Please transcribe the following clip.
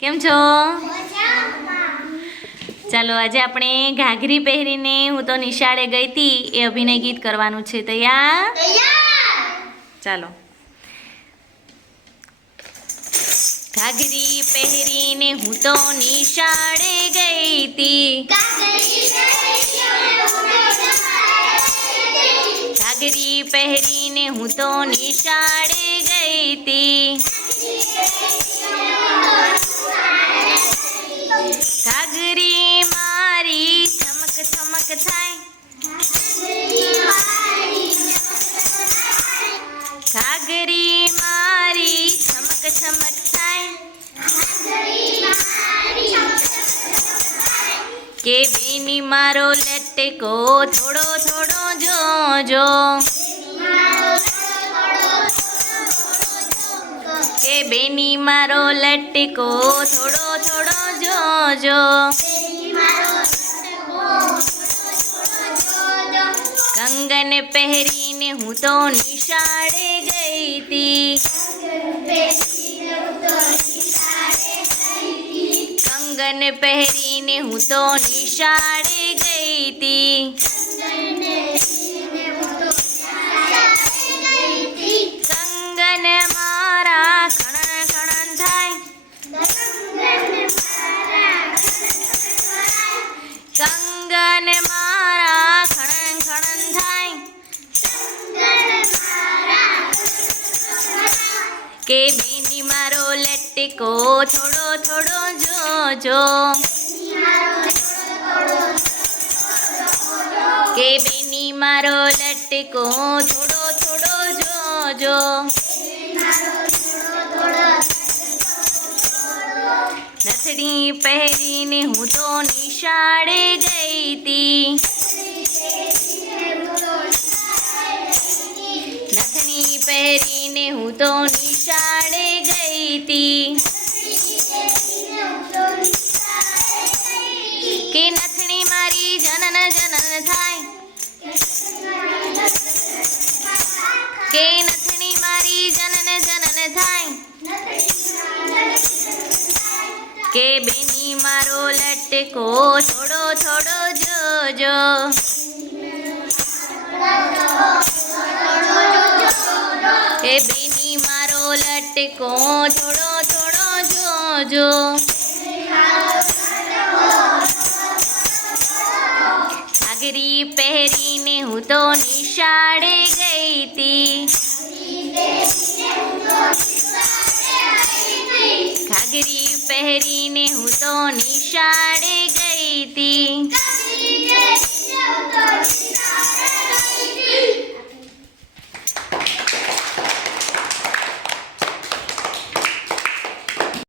કેમ છો? ચાલો, આજે આપણે ઘાઘરી પહેરીને હું તો નિશાળે ગઈ હતી, એ અભિનય ગીત કરવાનું છે. તૈયાર? ચાલો. ઘાઘરી પહેરીને હું તો નિશાળે ગઈ હતી. ઘાઘરી પહેરીને હું તો નિશાળે ગઈ હતી. કે બેની મારો લટકો થોડો થોડો જોજો. કે બેની મારો લટકો થોડો થોડો જોજો. કંગન પહેરીને હું તો નિશાળે ગઈ હતી કંગન પહેરીને હું તો નિશાળે ગઈ હતી કંગન મારા ખણન ખણન થાય. કંગન મારા ખણન ખણન થાય. કે બેની મારો લટકો થોડો થોડો જોજો. કે બેની મારો લટકો થોડો થોડો જોજો. નથડી પહેરીને હું તો નિશાળે ગઈ હતી નથણી પહેરીને હું તો નિશાળે કે બેની મારો લટકો થોડો થોડો જોજો. કે બેની મારો લટકો થોડો થોડો જોજો. ઘાઘરી પહેરીને હું તો નિશાળે ગઈ હતી ઘાઘરી પહેરીને હું તો નિશાળે ગઈ હતી